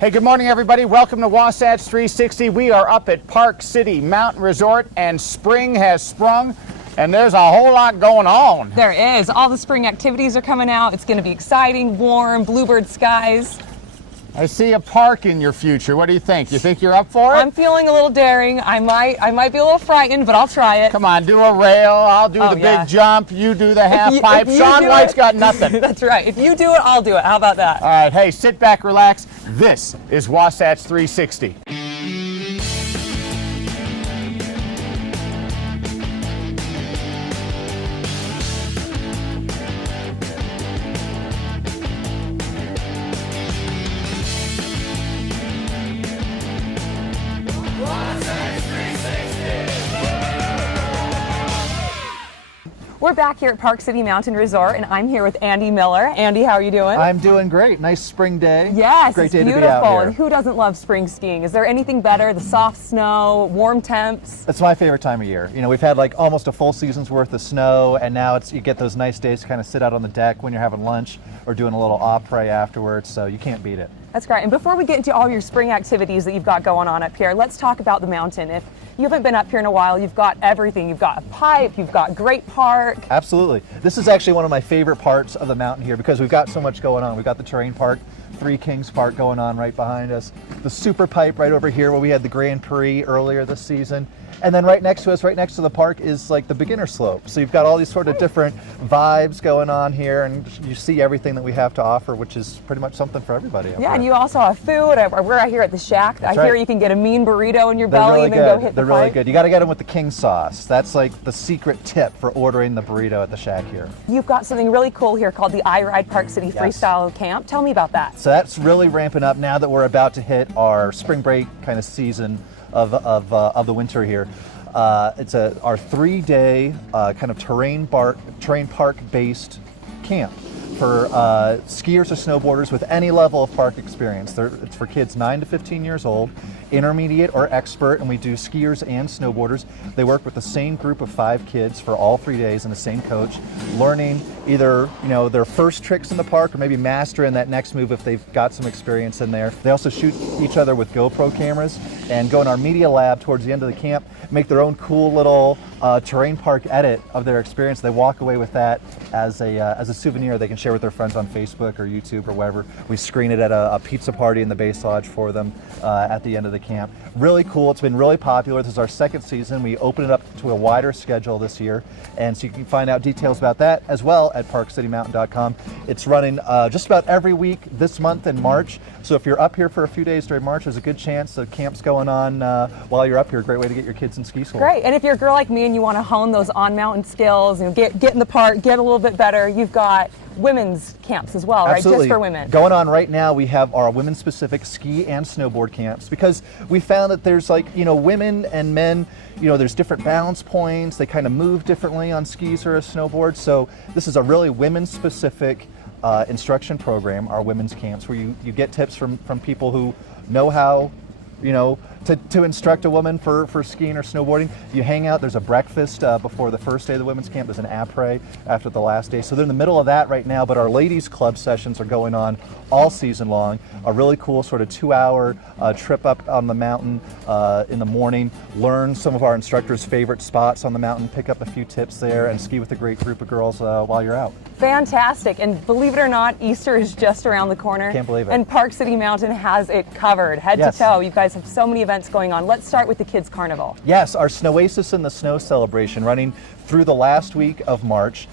Hey, good morning, everybody. Welcome to Wasatch 360. We are up at Park City Mountain Resort, and spring has sprung, and there's a whole lot going on. There is. All the spring activities are coming out. It's going to be exciting, warm, bluebird skies. I see a park in your future. What do you think? You think you're up for it? I'm feeling a little daring. I might be a little frightened, but I'll try it. Come on, do a rail. I'll do the big jump. You do the half pipe. Shaun White's got nothing. That's right. If you do it, I'll do it. How about that? All right. Hey, sit back, relax. This is Wasatch 360. We're back here at Park City Mountain Resort, and I'm here with Andy Miller. Andy, how are you doing? I'm doing great. Nice spring day. Yes, great it's day beautiful. to be out here. And who doesn't love spring skiing? Is there anything better? The soft snow, warm temps? It's my favorite time of year. You know, we've had like almost a full season's worth of snow, and now you get those nice days to kind of sit out on the deck when you're having lunch or doing a little après afterwards, so you can't beat it. That's great. And before we get into all your spring activities that you've got going on up here, let's talk about the mountain. If you haven't been up here in a while, you've got everything. You've got a pipe, you've got great park. Absolutely. This is actually one of my favorite parts of the mountain here because we've got so much going on. We've got the terrain park, Three Kings Park going on right behind us, the super pipe right over here where we had the Grand Prix earlier this season. And then right next to us, right next to the park, is like the beginner slope. So you've got all these sort of different vibes going on here, and you see everything that we have to offer, which is pretty much something for everybody. Yeah, and you also have food. We're out here at the Shack. That's I hear right. you can get a mean burrito in your They're belly really and then good. go hit They're the really pipe. good. You got to get them with the king sauce. That's like the secret tip for ordering the burrito at the Shack here. You've got something really cool here called the I Ride Park City Freestyle Camp. Tell me about that. So that's really ramping up now that we're about to hit our spring break kind of season of the winter here. It's our 3-day kind of terrain park based camp for skiers or snowboarders with any level of park experience. It's for kids 9 to 15 years old, intermediate or expert, and we do skiers and snowboarders. They work with the same group of 5 kids for all 3 days and the same coach, learning either their first tricks in the park or maybe mastering that next move if they've got some experience in there. They also shoot each other with GoPro cameras and go in our media lab towards the end of the camp, make their own cool little terrain park edit of their experience. They walk away with that as a souvenir they can share with their friends on Facebook or YouTube or wherever. We screen it at a pizza party in the base lodge for them at the end of the camp. Really cool. It's been really popular. This is our second season. We open it up to a wider schedule this year, and so you can find out details about that as well at parkcitymountain.com. It's running just about every week this month in March. So if you're up here for a few days during March, there's a good chance the camp's going on while you're up here. Great way to get your kids in ski school. Great. And if you're a girl like me and you want to hone those on-mountain skills, get in the park, get a little bit better, you've got women's camps as well, Absolutely. right? Just for women. Going on right now, we have our women-specific ski and snowboard camps because we found that there's women and men, there's different balance points. They kind of move differently on skis or a snowboard. So this is a really women-specific instruction program, our women's camps, where you get tips from people who know how to instruct a woman for skiing or snowboarding. You hang out, there's a breakfast before the first day of the women's camp, there's an après after the last day. So they're in the middle of that right now, but our ladies club sessions are going on all season long. A really cool sort of 2-hour trip up on the mountain in the morning, learn some of our instructors' favorite spots on the mountain, pick up a few tips there, and ski with a great group of girls while you're out. Fantastic. And believe it or not, Easter is just around the corner. Can't believe it. And Park City Mountain has it covered, head Yes. to toe. You guys have so many events going on. Let's start with the Kids Carnival. Yes, our Snowasis in the Snow celebration running through the last week of March.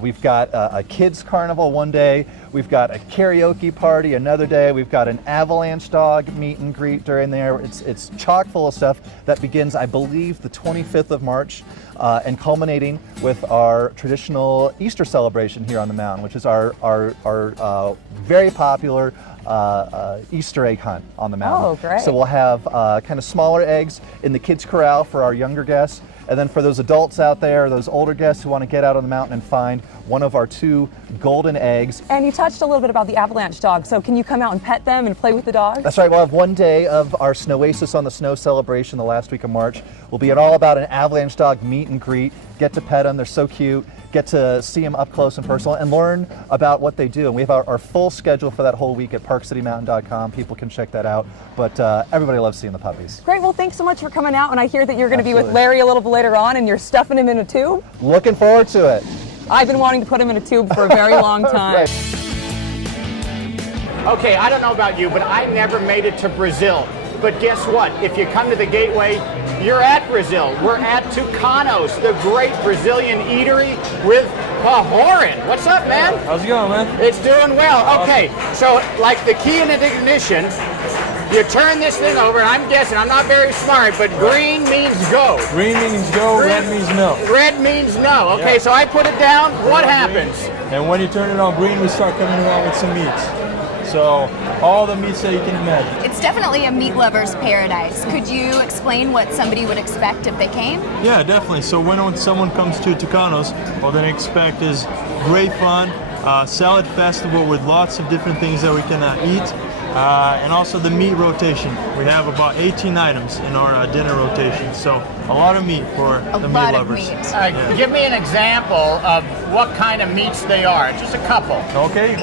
We've got a kids carnival one day, we've got a karaoke party another day, we've got an avalanche dog meet and greet during there. It's chock full of stuff that begins, I believe, the 25th of March and culminating with our traditional Easter celebration here on the mountain, which is our very popular Easter egg hunt on the mountain. Oh, great. So we'll have kind of smaller eggs in the kids' corral for our younger guests. And then for those adults out there, those older guests who want to get out on the mountain and find one of our 2 golden eggs. And you touched a little bit about the avalanche dog, so can you come out and pet them and play with the dogs? That's right, we'll have one day of our Snowasis on the Snow celebration the last week of March. We'll be all about an avalanche dog meet and greet, get to pet them, they're so cute. get to see them up close and personal and learn about what they do. And we have our full schedule for that whole week at parkcitymountain.com. People can check that out. But everybody loves seeing the puppies. Great. Well, thanks so much for coming out. And I hear that you're going to be with Absolutely. Larry a little bit later on, and you're stuffing him in a tube. Looking forward to it. I've been wanting to put him in a tube for a very long time. Right. Okay, I don't know about you, but I never made it to Brazil. But guess what? If you come to the Gateway, you're at Brazil. We're at Tucanos, the great Brazilian eatery with Pahoran. What's up, man? How's it going, man? It's doing well. Okay, so like the key in the ignition, you turn this thing over, and I'm guessing, I'm not very smart, but green means go. Green means go, red means no. Red means no. Okay, Yeah. so I put it down. What happens? And when you turn it on green, we start coming along with some meats. So all the meats that you can imagine. It's definitely a meat lover's paradise. Could you explain what somebody would expect if they came? Yeah, definitely. So when someone comes to Tucanos, what they expect is great fun, salad festival with lots of different things that we can eat, and also the meat rotation. We have about 18 items in our dinner rotation, so a lot of meat for the meat lot of lovers. meat. Give me an example of what kind of meats they are. Just a couple. Okay,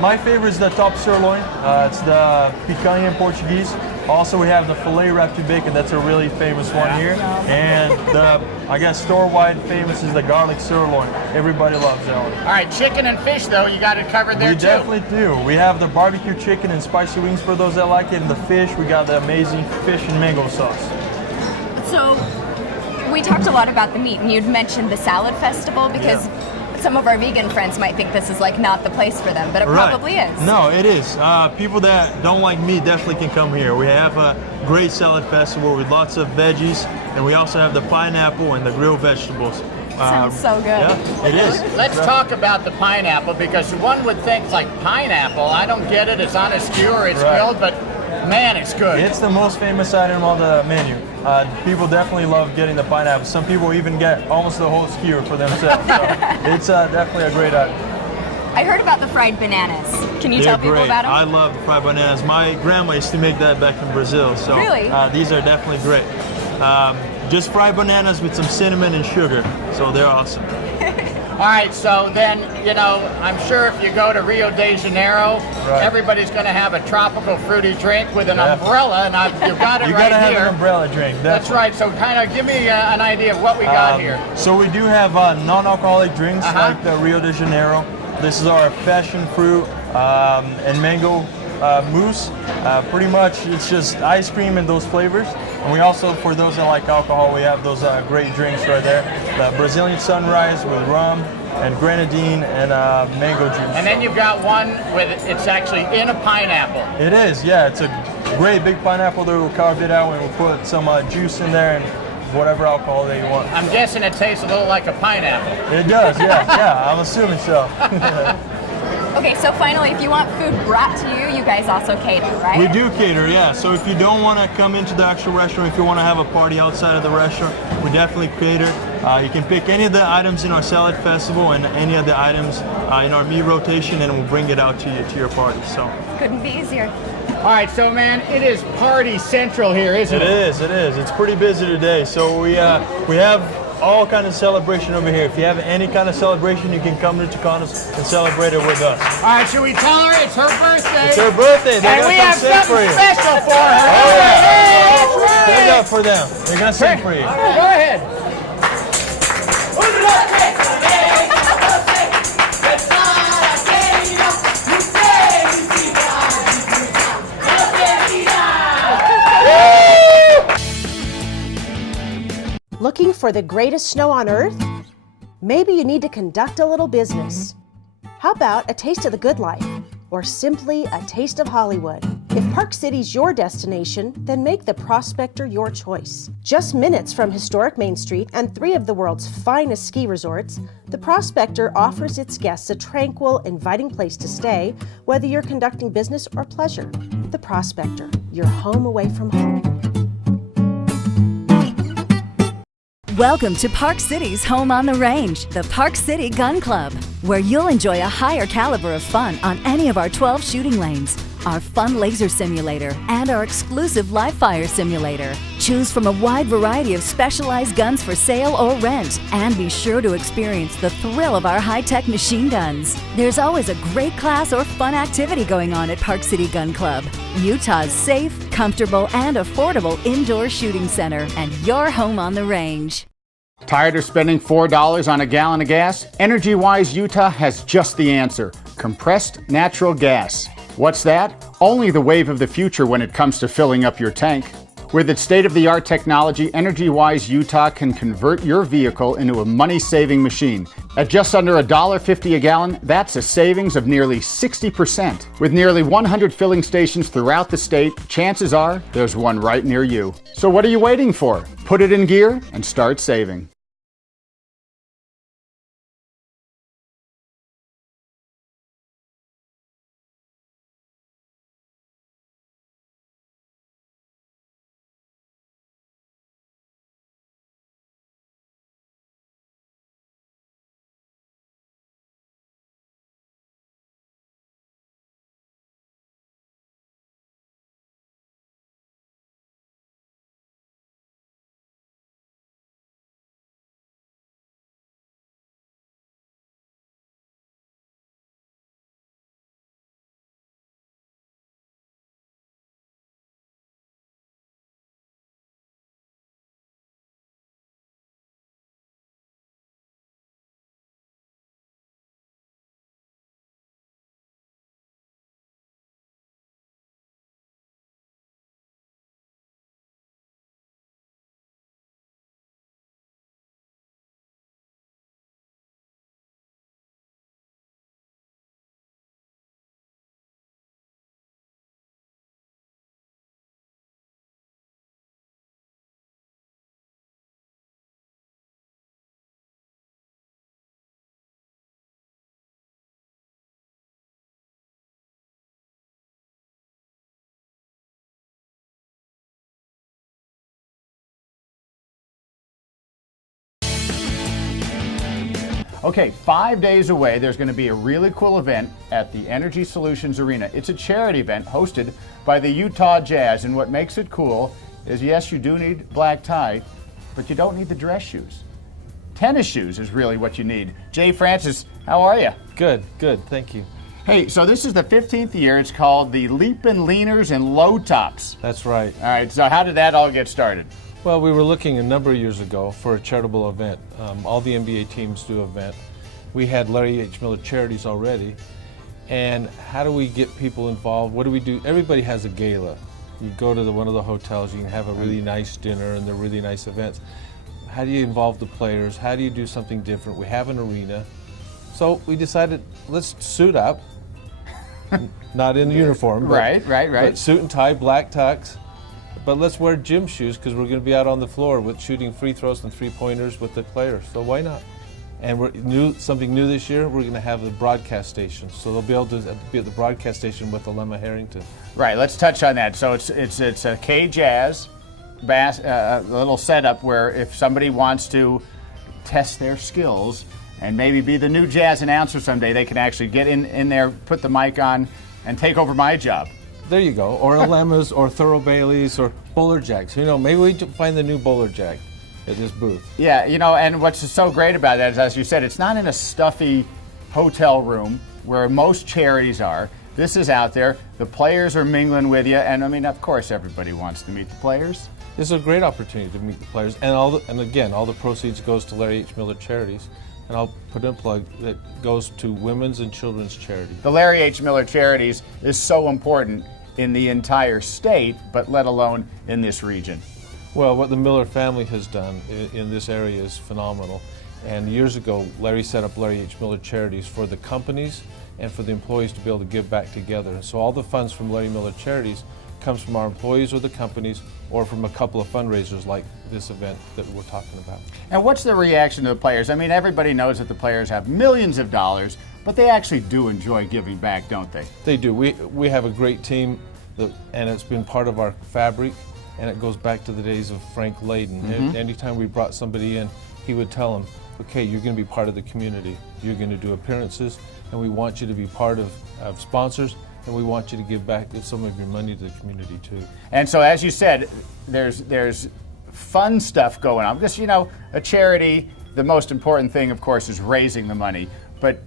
my favorite is the top sirloin. It's the picanha in Portuguese. Also, we have the filet wrapped to bacon. That's a really famous one here. And I guess store-wide famous is the garlic sirloin. Everybody loves that one. All right, chicken and fish, though, you got it covered there, We too. definitely do. We have the barbecue chicken and spicy wings for those that like it. And the fish, we got the amazing fish and mango sauce. So, we talked a lot about the meat, and you'd mentioned the salad festival because some of our vegan friends might think this is like not the place for them, but it probably is. No, it is. People that don't like meat definitely can come here. We have a great salad festival with lots of veggies, and we also have the pineapple and the grilled vegetables. Sounds so good. Yeah, it is. Let's talk about the pineapple, because one would think, like, pineapple, I don't get it, it's on a skewer, it's Right. grilled, but man, it's good. It's the most famous item on the menu. People definitely love getting the pineapple. Some people even get almost the whole skewer for themselves. So it's definitely a great item. I heard about the fried bananas. Can you They're tell people great. about them? I love the fried bananas. My grandma used to make that back in Brazil. So Really? These are definitely great. Just fried bananas with some cinnamon and sugar. So they're awesome. All right, so then, you know, I'm sure if you go to Rio de Janeiro, Right. everybody's going to have a tropical fruity drink with an Yeah. umbrella, and you've got it You right gotta have here. an umbrella drink. That's right, so kind of give me an idea of what we got here. So we do have non-alcoholic drinks like the Rio de Janeiro. This is our passion fruit and mango mousse. Pretty much it's just ice cream and those flavors. And we also, for those that like alcohol, we have those great drinks right there. The Brazilian sunrise with rum and grenadine and mango juice. And then you've got one with, it's actually in a pineapple. It is, yeah. It's a great big pineapple that we carved it out and we put some juice in there and whatever alcohol that you want. I'm guessing it tastes a little like a pineapple. It does, yeah, I'm assuming so. Okay, so finally, if you want food brought to you, you guys also cater, right? We do cater, yeah. So if you don't want to come into the actual restaurant, if you want to have a party outside of the restaurant, we definitely cater. You can pick any of the items in our salad festival and any of the items in our meat rotation, and we'll bring it out to you to your party. So Couldn't be easier. All right, so man, it is party central here, isn't it? it is. It's pretty busy today. So we have all kind of celebration over here. If you have any kind of celebration, you can come to Tucanos and celebrate it with us. All right, should we tell her it's her birthday? It's her birthday. They're And gonna we come have sing something for you. special for her. All right. Hey, that's right. Stand up for them. They're gonna sing for you. Go ahead. Looking for the greatest snow on earth? Maybe you need to conduct a little business. How about a taste of the good life? Or simply a taste of Hollywood? If Park City's your destination, then make the Prospector your choice. Just minutes from historic Main Street and 3 of the world's finest ski resorts, the Prospector offers its guests a tranquil, inviting place to stay, whether you're conducting business or pleasure. The Prospector, your home away from home. Welcome to Park City's home on the range, the Park City Gun Club, where you'll enjoy a higher caliber of fun on any of our 12 shooting lanes, our fun laser simulator, and our exclusive live fire simulator. Choose from a wide variety of specialized guns for sale or rent, and be sure to experience the thrill of our high-tech machine guns. There's always a great class or fun activity going on at Park City Gun Club, Utah's safe, comfortable, and affordable indoor shooting center, and your home on the range. Tired of spending $4 on a gallon of gas? EnergyWise Utah has just the answer: compressed natural gas. What's that? Only the wave of the future when it comes to filling up your tank. With its state-of-the-art technology, EnergyWise Utah can convert your vehicle into a money-saving machine. At just under $1.50 a gallon, that's a savings of nearly 60%. With nearly 100 filling stations throughout the state, chances are there's one right near you. So what are you waiting for? Put it in gear and start saving. Okay, 5 days away, there's going to be a really cool event at the Energy Solutions Arena. It's a charity event hosted by the Utah Jazz, and what makes it cool is, yes, you do need black tie, but you don't need the dress shoes. Tennis shoes is really what you need. Jay Francis, how are you? Good, thank you. Hey, so this is the 15th year. It's called the Leapin' Leaners and Low Tops. That's right. All right, so how did that all get started? Well, we were looking a number of years ago for a charitable event. All the NBA teams do an event. We had Larry H. Miller Charities already. And how do we get people involved? What do we do? Everybody has a gala. You go to one of the hotels, you can have a really nice dinner and they're really nice events. How do you involve the players? How do you do something different? We have an arena. So we decided, let's suit up. Not in uniform. Right. But suit and tie, black tux. But let's wear gym shoes because we're going to be out on the floor with shooting free throws and three-pointers with the players. So why not? And something new this year, we're going to have the broadcast station. So they'll be able to be at the broadcast station with Alema Harrington. Right, let's touch on that. So it's a K-Jazz little setup where if somebody wants to test their skills and maybe be the new jazz announcer someday, they can actually get in there, put the mic on, and take over my job. There you go. Or Alemas, or Thorough Baileys, or Bowler Jacks. Maybe we find the new Bowler Jack at this booth. Yeah, and what's so great about that is, as you said, it's not in a stuffy hotel room where most charities are. This is out there. The players are mingling with you, and I mean, of course, everybody wants to meet the players. This is a great opportunity to meet the players, and again, all the proceeds goes to Larry H. Miller Charities. And I'll put in a plug that goes to women's and children's charity. The Larry H. Miller Charities is so important in the entire state, but let alone in this region. Well, what the Miller family has done in this area is phenomenal. And years ago, Larry set up Larry H. Miller Charities for the companies and for the employees to be able to give back together. And so all the funds from Larry Miller Charities comes from our employees or the companies or from a couple of fundraisers like this event that we're talking about. And what's the reaction to the players? I mean, everybody knows that the players have millions of dollars, but they actually do enjoy giving back, don't they? They do. We have a great team, and it's been part of our fabric, and it goes back to the days of Frank Layden. Mm-hmm. Anytime we brought somebody in, he would tell them, okay, you're going to be part of the community. You're going to do appearances, and we want you to be part of sponsors and we want you to give back some of your money to the community too. And so, as you said, there's fun stuff going on. Because, a charity, the most important thing, of course, is raising the money. But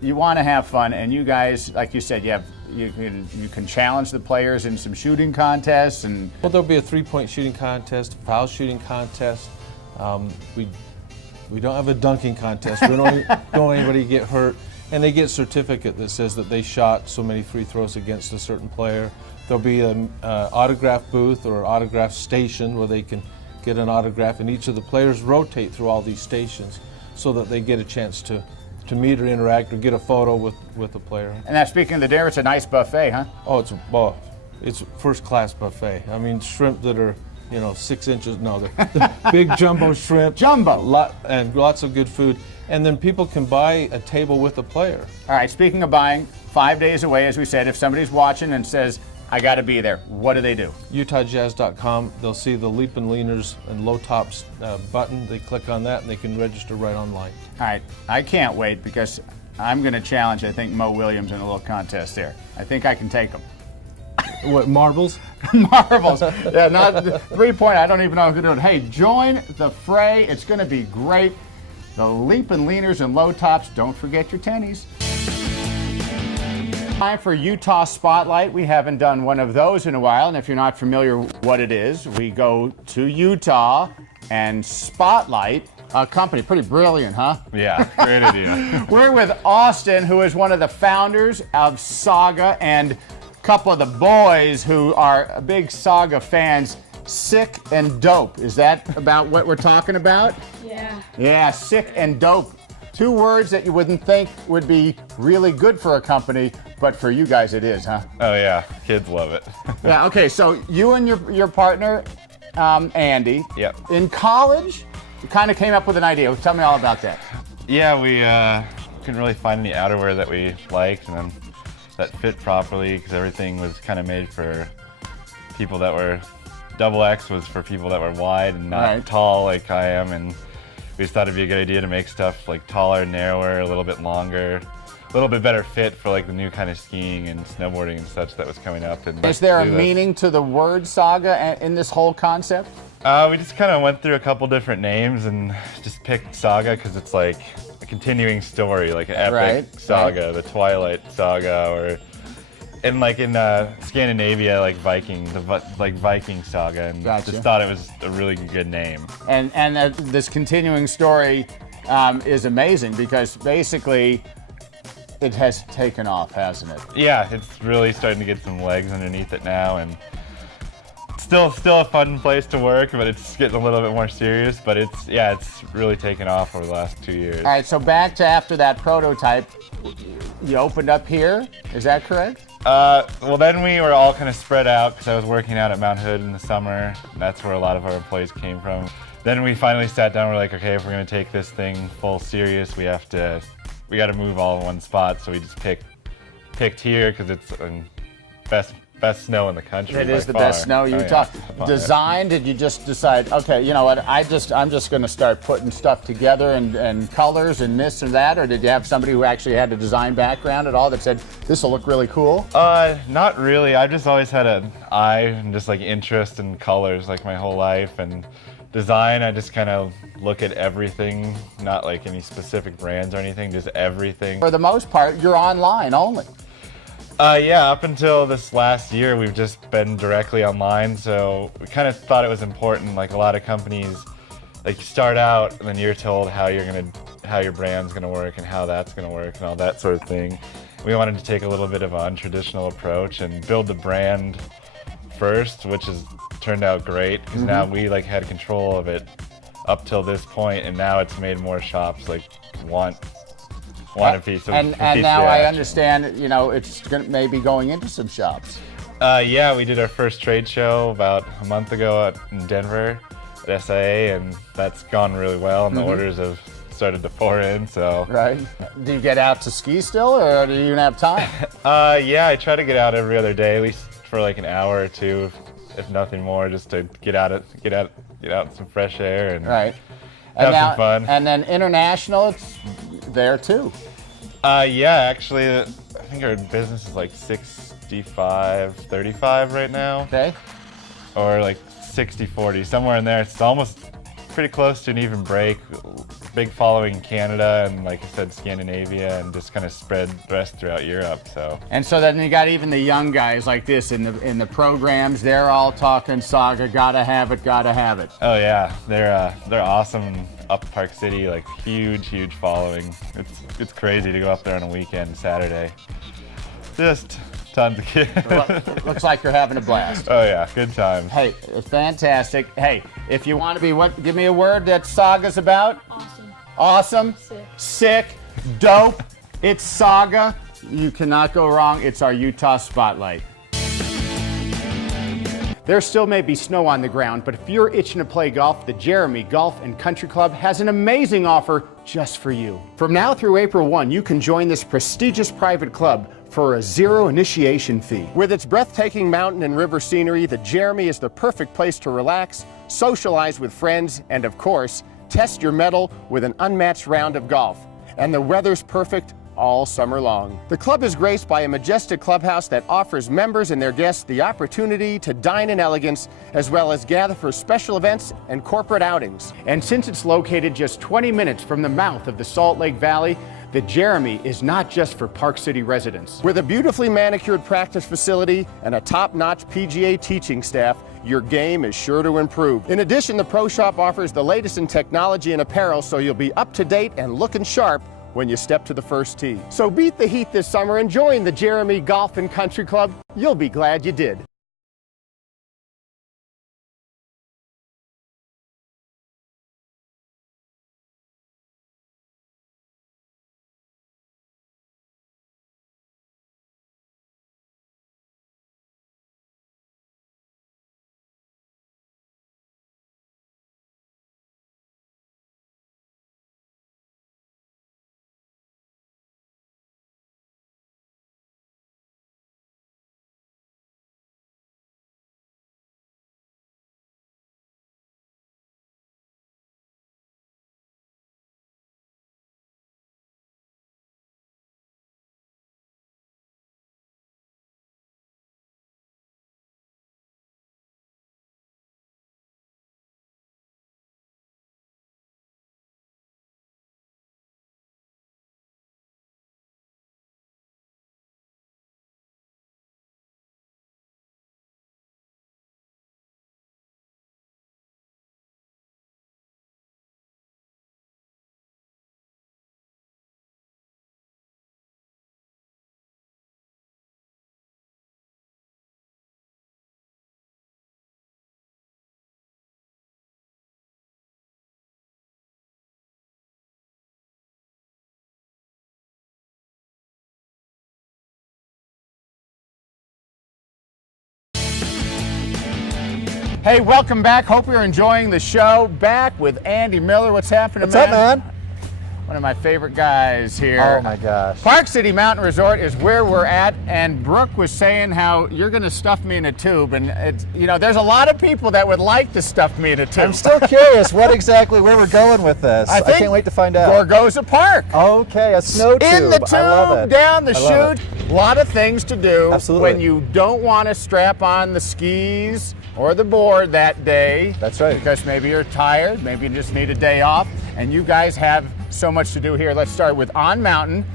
you want to have fun, and you guys, like you said, you can challenge the players in some shooting contests. And Well, there'll be a 3-point shooting contest, a foul shooting contest. We don't have a dunking contest. We don't want anybody to get hurt. And they get a certificate that says that they shot so many free throws against a certain player. There'll be an autograph booth or autograph station where they can get an autograph, and each of the players rotate through all these stations so that they get a chance to meet or interact or get a photo with the player. And now, speaking of the dare, it's a nice buffet, huh? Oh, it's first-class buffet. I mean, shrimp that are 6 inches. No, they're big jumbo shrimp. Jumbo. And lots of good food. And then people can buy a table with a player. All right, speaking of buying, 5 days away, as we said, if somebody's watching and says, I got to be there, what do they do? UtahJazz.com. They'll see the Leap and Leaners and Low Tops button. They click on that and they can register right online. All right, I can't wait because I'm going to challenge, I think, Mo Williams in a little contest there. I think I can take him. What, marbles? Marbles. Yeah, not 3-point. I don't even know if I can do it. Hey, join the fray. It's going to be great. The Leap and Leaners and Low Tops. Don't forget your tennies. Time for Utah Spotlight. We haven't done one of those in a while, and if you're not familiar with what it is, we go to Utah and spotlight a company. Pretty brilliant, huh? Yeah, great idea. We're with Austin, who is one of the founders of Saga, and a couple of the boys who are big Saga fans. Sick and Dope. Is that about what we're talking about? Yeah. Yeah, Sick and Dope. 2 words that you wouldn't think would be really good for a company, but for you guys it is, huh? Oh yeah, kids love it. Yeah, okay, so you and your partner, Andy, Yep. in college, you kind of came up with an idea. Tell me all about that. Yeah, we couldn't really find any outerwear that we liked and then that fit properly because everything was kind of made for people that were, XX was for people that were wide and not tall like I am, and we just thought it'd be a good idea to make stuff like taller, narrower, a little bit longer, a little bit better fit for like the new kind of skiing and snowboarding and such that was coming up. And is there a meaning to the word Saga in this whole concept? We just kind of went through a couple different names and just picked Saga because it's like a continuing story, like an epic saga, the Twilight Saga, or and like in Scandinavia, like Viking, like Viking Saga, and just thought it was a really good name. And this continuing story is amazing because basically it has taken off, hasn't it? Yeah, it's really starting to get some legs underneath it now, and still a fun place to work, but it's getting a little bit more serious. But it's really taken off over the last 2 years. All right, so back to after that prototype, you opened up here. Is that correct? Well, then we were all kind of spread out because I was working out at Mount Hood in the summer. And that's where a lot of our employees came from. Then we finally sat down. We're like, okay, if we're going to take this thing full serious, we got to move all in one spot. So we just picked here because it's best snow in the country. It is the best snow Utah. Design? Did you just decide? Okay, you know what? I'm just going to start putting stuff together and colors and this and that, or did you have somebody who actually had a design background at all that said this will look really cool? Not really. I've just always had an eye and just like interest in colors like my whole life, and design. I just kind of look at everything, not like any specific brands or anything, just everything. For the most part, you're online only. Yeah, up until this last year, we've just been directly online, so we kind of thought it was important. Like a lot of companies, like you start out and then you're told how your brand's gonna work and how that's gonna work and all that sort of thing. We wanted to take a little bit of an untraditional approach and build the brand first, which has turned out great because now we like had control of it up till this point, and now it's made more shops like want a piece of and now I understand, you know, it's maybe going into some shops. Yeah, we did our first trade show about a month ago in Denver at SIA, and that's gone really well, and the orders have started to pour in. So right. Do you get out to ski still, or do you even have time? Yeah, I try to get out every other day, at least for like an hour or two, if nothing more, just to get out in some fresh air and have some fun. And then international, it's there too. Yeah, actually, I think our business is like 65-35 right now. Okay. Or like 60-40, somewhere in there. It's almost pretty close to an even break. Big following in Canada and, like I said, Scandinavia, and just kind of spread the rest throughout Europe. And so then you got even the young guys like this in the programs. They're all talking Saga. Gotta have it. Gotta have it. Oh yeah, they're awesome up Park City. Like huge following. It's crazy to go up there on a weekend, Saturday. Just tons of kids. Looks like you're having a blast. Oh yeah, good times. Hey, fantastic. Hey, if you want to be give me a word that Saga's about. Awesome. Sick. Dope. It's Saga. You cannot go wrong. It's our Utah Spotlight. There still may be snow on the ground, but if you're itching to play golf, the Jeremy Golf and Country Club has an amazing offer just for you. From now through April 1, you can join this prestigious private club for a zero initiation fee. With its breathtaking mountain and river scenery, the Jeremy is the perfect place to relax, socialize with friends, and of course, test your mettle with an unmatched round of golf. And the weather's perfect all summer long. The club is graced by a majestic clubhouse that offers members and their guests the opportunity to dine in elegance, as well as gather for special events and corporate outings. And since it's located just 20 minutes from the mouth of the Salt Lake Valley, the Jeremy is not just for Park City residents. With a beautifully manicured practice facility and a top-notch PGA teaching staff, your game is sure to improve. In addition, the Pro Shop offers the latest in technology and apparel, so you'll be up to date and looking sharp when you step to the first tee. So beat the heat this summer and join the Jeremy Golf and Country Club. You'll be glad you did. Hey, welcome back. Hope you're enjoying the show. Back with Andy Miller. What's happening, What's up, man? One of my favorite guys here. Oh my gosh. Park City Mountain Resort is where we're at, and Brooke was saying how you're going to stuff me in a tube, and it's, you know, there's a lot of people that would like to stuff me in a tube. I'm still curious where we're going with this. I can't wait to find out. Gorgoza Park. Okay, a snow tube. In the tube, I love it. down the chute. A lot of things to do. Absolutely. When you don't want to strap on the skis or the board that day. That's right. Because maybe you're tired, maybe you just need a day off, and you guys have so much to do here. Let's start with On Mountain,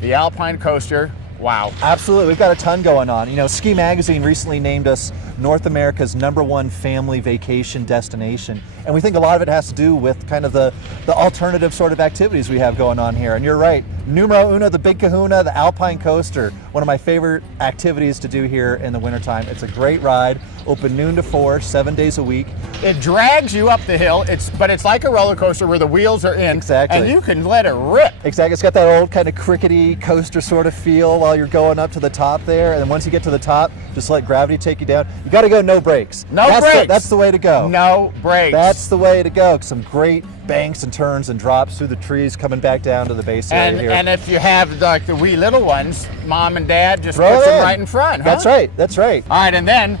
the Alpine Coaster. Wow. Absolutely, we've got a ton going on. You know, Ski Magazine recently named us North America's #1 family vacation destination. And we think a lot of it has to do with kind of the alternative sort of activities we have going on here. And you're right, numero uno, the Big Kahuna, the Alpine Coaster, one of my favorite activities to do here in the wintertime. It's a great ride, open noon to 4, 7 days a week. It drags you up the hill, but it's like a roller coaster where the wheels are in. Exactly. And you can let it rip. Exactly, it's got that old kind of crickety coaster sort of feel while you're going up to the top there. And then once you get to the top, just let gravity take you down. You got to go no brakes. No brakes. That's the way to go. No brakes. That's the way to go. Some great banks and turns and drops through the trees coming back down to the base area here. And if you have like the wee little ones, mom and dad just Throw puts it them in. right in front. Huh? That's right. That's right. All right, and then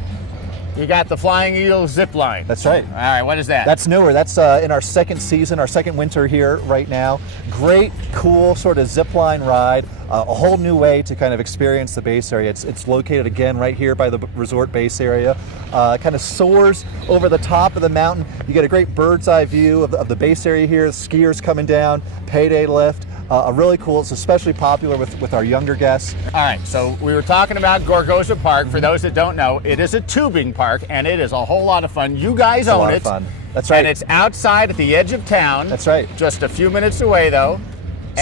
You got the Flying Eagle zip line. That's right. All right, what is that? That's newer. That's in our second season, our second winter here right now. Great, cool sort of zip line ride. A whole new way to kind of experience the base area. It's located again right here by the resort base area. Kind of soars over the top of the mountain. You get a great bird's eye view of the base area here. Skiers coming down, payday lift. Really cool. It's especially popular with our younger guests. All right, so we were talking about Gorgoza Park. For those that don't know, it is a tubing park, and it is a whole lot of fun. You guys own it. It's a lot of fun. That's right. And it's outside at the edge of town. That's right. Just a few minutes away, though.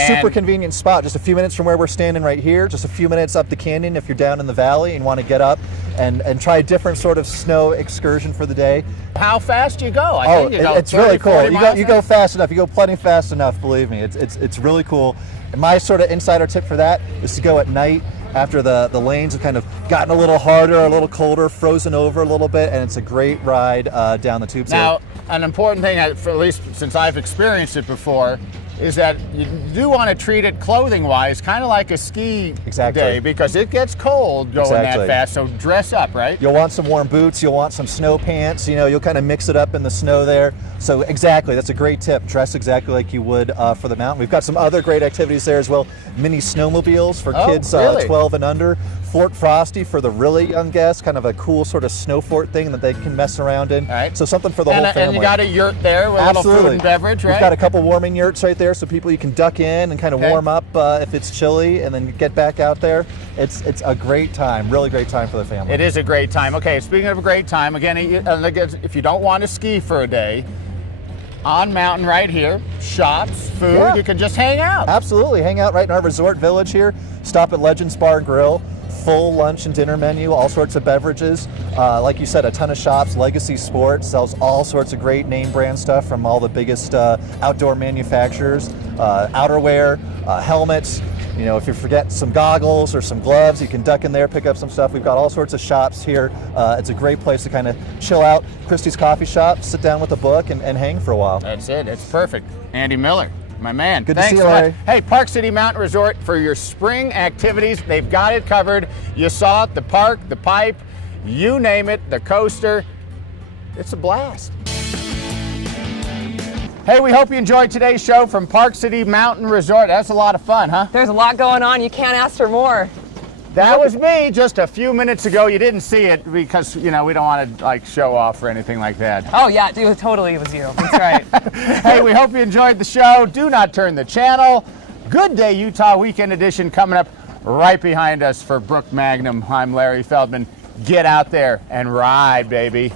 Super convenient spot, just a few minutes from where we're standing right here, just a few minutes up the canyon if you're down in the valley and want to get up and try a different sort of snow excursion for the day. How fast do you go? I think you go it's 30, really cool. 40 You go fast enough. You go plenty fast enough, believe me. It's really cool. And my sort of insider tip for that is to go at night after the lanes have kind of gotten a little harder, a little colder, frozen over a little bit, and it's a great ride down the tubes. Now, an important thing, for at least since I've experienced it before, is that you do want to treat it clothing-wise kind of like a ski day, because it gets cold going that fast, so dress up, right? You'll want some warm boots, you'll want some snow pants, you'll kind of mix it up in the snow there. So exactly, that's a great tip. Dress exactly like you would for the mountain. We've got some other great activities there as well. Mini snowmobiles for kids 12 and under. Fort Frosty for the really young guests, kind of a cool sort of snow fort thing that they can mess around in. All right. So something for the whole family. And you got a yurt there with a little food and beverage, right? We've got a couple warming yurts right there, so people you can duck in and kind of warm up if it's chilly, and then get back out there. It's a great time, really great time for the family. It is a great time. Okay, speaking of a great time, again, if you don't want to ski for a day, on mountain right here, shops, food, you can just hang out. Absolutely, hang out right in our resort village here. Stop at Legends Bar and Grill. Full lunch and dinner menu, all sorts of beverages. Like you said, a ton of shops. Legacy Sports sells all sorts of great name brand stuff from all the biggest outdoor manufacturers. Outerwear, helmets. If you forget some goggles or some gloves, you can duck in there, pick up some stuff. We've got all sorts of shops here. It's a great place to kind of chill out. Christie's Coffee Shop, sit down with a book and hang for a while. That's it. It's perfect. Andy Miller, my man. Good to see you, Larry. Hey, Park City Mountain Resort, for your spring activities, they've got it covered. You saw it, the park, the pipe, you name it, the coaster. It's a blast. Hey, we hope you enjoyed today's show from Park City Mountain Resort. That's a lot of fun, huh? There's a lot going on. You can't ask for more. That was me just a few minutes ago. You didn't see it because, we don't want to show off or anything like that. Oh yeah, it totally was you. That's right. Hey, we hope you enjoyed the show. Do not turn the channel. Good Day Utah Weekend Edition coming up right behind us for Brooke Magnum. I'm Larry Feldman. Get out there and ride, baby.